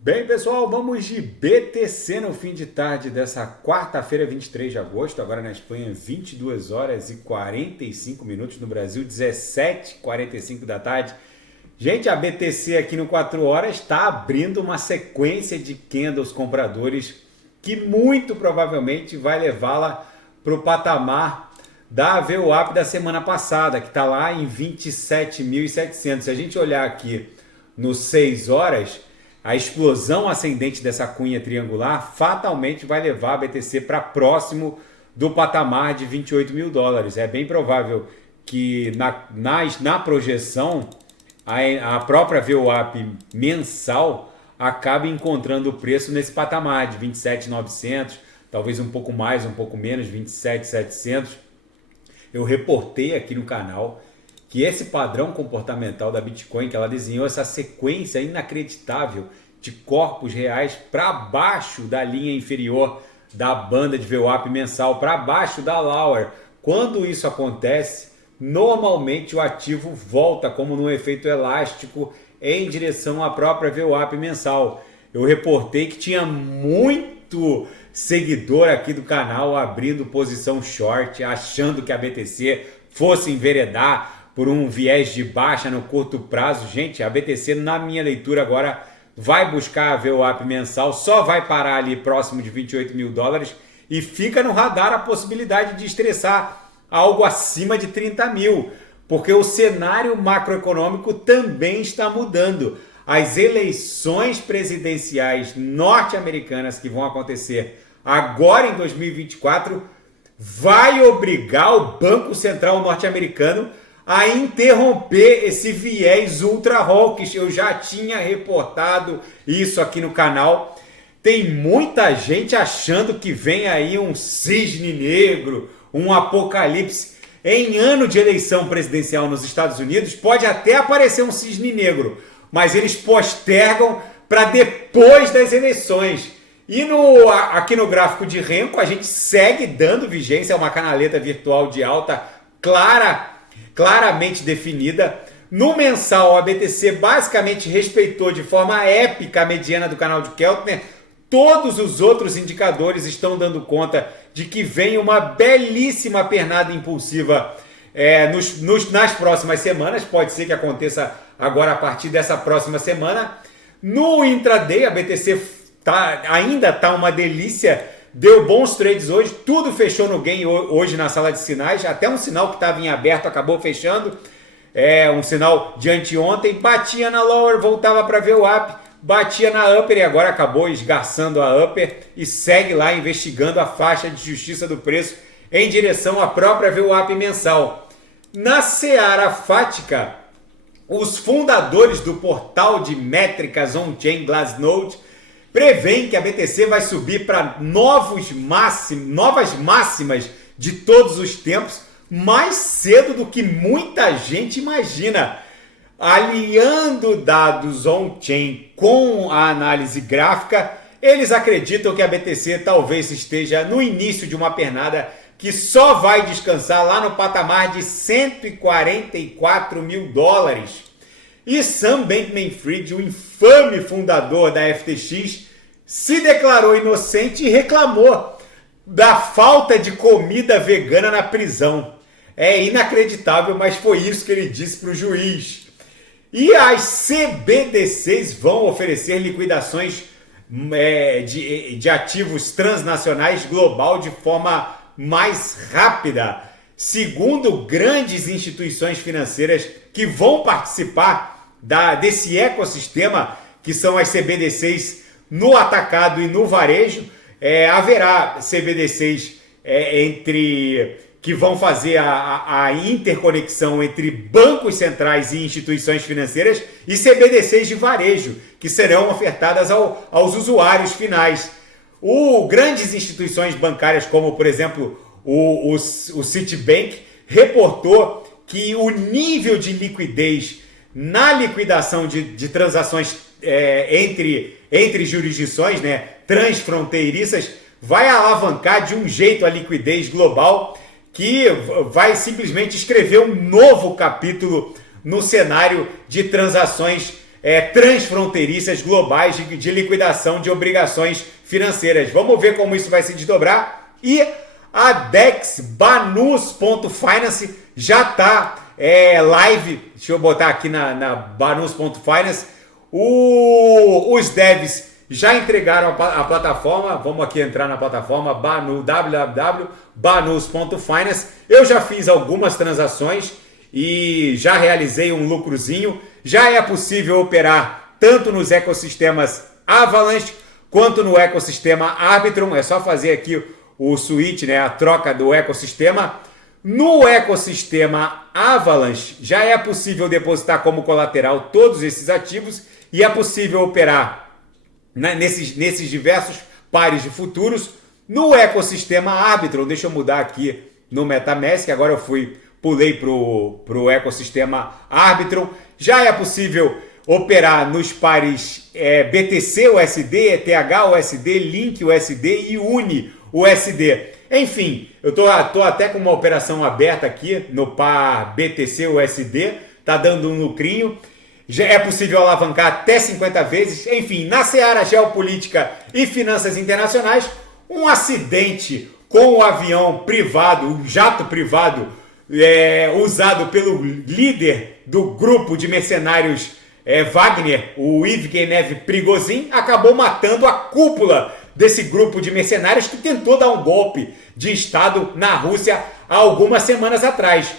Bem, pessoal, vamos de BTC no fim de tarde dessa quarta-feira, 23 de agosto. Agora na Espanha, 22 horas e 45 minutos. No Brasil, 17h45 da tarde. Gente, a BTC aqui no 4 horas está abrindo uma sequência de candles compradores que muito provavelmente vai levá-la para o patamar da VWAP da semana passada, que está lá em 27.700. Se a gente olhar aqui no 6 horas, a explosão ascendente dessa cunha triangular fatalmente vai levar a BTC para próximo do patamar de 28 mil dólares. É bem provável que na projeção a própria VWAP mensal acabe encontrando o preço nesse patamar de 27.900, talvez um pouco mais, um pouco menos, 27.700. Eu reportei aqui no canal que esse padrão comportamental da Bitcoin, que ela desenhou essa sequência inacreditável de corpos reais para baixo da linha inferior da banda de VWAP mensal, para baixo da Lauer. Quando isso acontece, normalmente o ativo volta como num efeito elástico em direção à própria VWAP mensal. Eu reportei que tinha muito seguidor aqui do canal abrindo posição short, achando que a BTC fosse enveredar por um viés de baixa no curto prazo. Gente, a BTC, na minha leitura agora, vai buscar a VWAP mensal, só vai parar ali próximo de 28 mil dólares e fica no radar a possibilidade de estressar algo acima de 30 mil, porque o cenário macroeconômico também está mudando. As eleições presidenciais norte-americanas que vão acontecer agora em 2024 vai obrigar o Banco Central norte-americano a interromper esse viés ultra hawkish. Eu já tinha reportado isso aqui no canal. Tem muita gente achando que vem aí um cisne negro, um apocalipse. Em ano de eleição presidencial nos Estados Unidos, pode até aparecer um cisne negro, mas eles postergam para depois das eleições. E aqui no gráfico de Renko, a gente segue dando vigência a uma canaleta virtual de alta claramente definida. No mensal, a BTC basicamente respeitou de forma épica a mediana do canal de Keltner. Todos os outros indicadores estão dando conta de que vem uma belíssima pernada impulsiva nas próximas semanas. Pode ser que aconteça agora a partir dessa próxima semana. No intraday, a BTC ainda está uma delícia. Deu bons trades hoje, tudo fechou no gain hoje na sala de sinais, até um sinal que estava em aberto acabou fechando, um sinal de anteontem, batia na lower, voltava para VWAP, batia na upper e agora acabou esgarçando a upper e segue lá investigando a faixa de justiça do preço em direção à própria VWAP mensal. Na seara fática, os fundadores do portal de métricas on-chain Glassnode prevêem que a BTC vai subir para novas máximas de todos os tempos mais cedo do que muita gente imagina. Aliando dados on-chain com a análise gráfica, eles acreditam que a BTC talvez esteja no início de uma pernada que só vai descansar lá no patamar de 144 mil dólares. E Sam Bankman-Fried, o infame fundador da FTX, se declarou inocente e reclamou da falta de comida vegana na prisão. É inacreditável, mas foi isso que ele disse para o juiz. E as CBDCs vão oferecer liquidações de ativos transnacionais global de forma mais rápida, segundo grandes instituições financeiras que vão participar desse ecossistema, que são as CBDCs no atacado e no varejo. Haverá CBDCs que vão fazer a interconexão entre bancos centrais e instituições financeiras, e CBDCs de varejo, que serão ofertadas aos usuários finais. Grandes instituições bancárias, como por exemplo o Citibank, reportou que o nível de liquidez na liquidação de transações entre jurisdições, transfronteiriças, vai alavancar de um jeito a liquidez global, que vai simplesmente escrever um novo capítulo no cenário de transações transfronteiriças globais de liquidação de obrigações financeiras. Vamos ver como isso vai se desdobrar. E a DEX Banus.finance já está live. Deixa eu botar aqui na Banus.finance. Os devs já entregaram a plataforma. Vamos aqui entrar na plataforma www.banus.finance. Eu já fiz algumas transações e já realizei um lucrozinho. Já é possível operar tanto nos ecossistemas Avalanche quanto no ecossistema Arbitrum. É só fazer aqui o switch, né, a troca do ecossistema. No ecossistema Avalanche já é possível depositar como colateral todos esses ativos e é possível operar, né, nesses diversos pares de futuros. No ecossistema Arbitrum, deixa eu mudar aqui no MetaMask, agora eu pulei para o ecossistema Arbitrum. Já é possível operar nos pares BTC USD, ETH USD, Link USD e Uni USD. Enfim, eu tô até com uma operação aberta aqui no par BTC USD, tá dando um lucrinho. Já é possível alavancar até 50 vezes. Enfim, na seara geopolítica e finanças internacionais, um acidente com o avião privado, o jato privado, usado pelo líder do grupo de mercenários Wagner, o Yevgeny Prigozhin, acabou matando a cúpula desse grupo de mercenários que tentou dar um golpe de Estado na Rússia há algumas semanas atrás.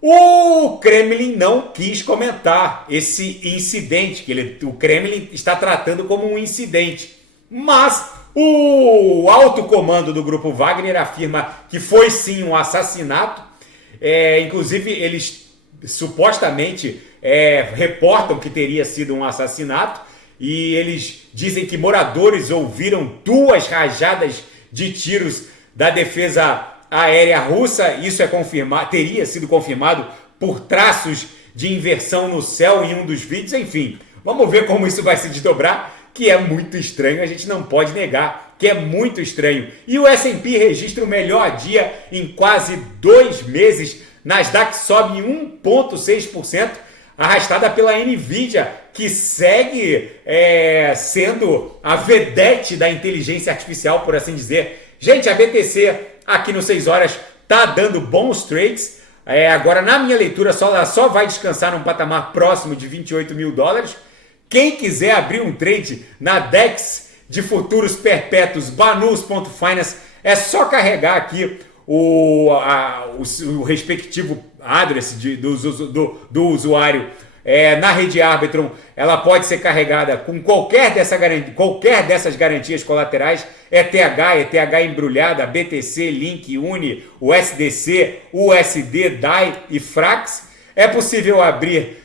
O Kremlin não quis comentar esse incidente, que o Kremlin está tratando como um incidente, mas o alto comando do grupo Wagner afirma que foi sim um assassinato. Inclusive, eles supostamente reportam que teria sido um assassinato e eles dizem que moradores ouviram 2 rajadas de tiros da defesa aérea russa. Isso teria sido confirmado por traços de inversão no céu em um dos vídeos. Enfim, vamos ver como isso vai se desdobrar, que é muito estranho, a gente não pode negar que é muito estranho. E o S&P registra o melhor dia em quase 2 meses. Nasdaq sobe em 1,6%, arrastada pela Nvidia, que segue sendo a vedete da inteligência artificial, por assim dizer. Gente, a BTC aqui no 6 horas tá dando bons trades. Agora, na minha leitura, ela só vai descansar num patamar próximo de 28 mil dólares. Quem quiser abrir um trade na DEX de futuros perpétuos Banus.finance, é só carregar aqui o respectivo address do usuário na rede Arbitrum. Ela pode ser carregada com qualquer dessas garantias colaterais: ETH, ETH embrulhada, BTC, Link, Uni, USDC, USD, DAI e Frax. É possível abrir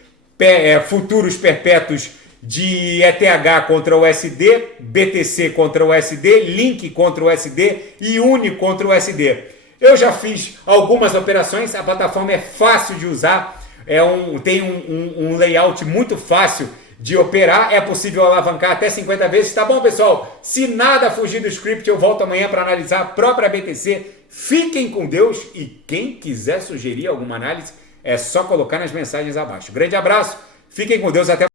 futuros perpétuos de ETH contra o USD, BTC contra o USD, Link contra o USD e Uni contra o USD. Eu já fiz algumas operações, a plataforma é fácil de usar, tem um layout muito fácil de operar, é possível alavancar até 50 vezes. Tá bom, pessoal? Se nada fugir do script, eu volto amanhã para analisar a própria BTC. Fiquem com Deus e quem quiser sugerir alguma análise, é só colocar nas mensagens abaixo. Grande abraço, fiquem com Deus, até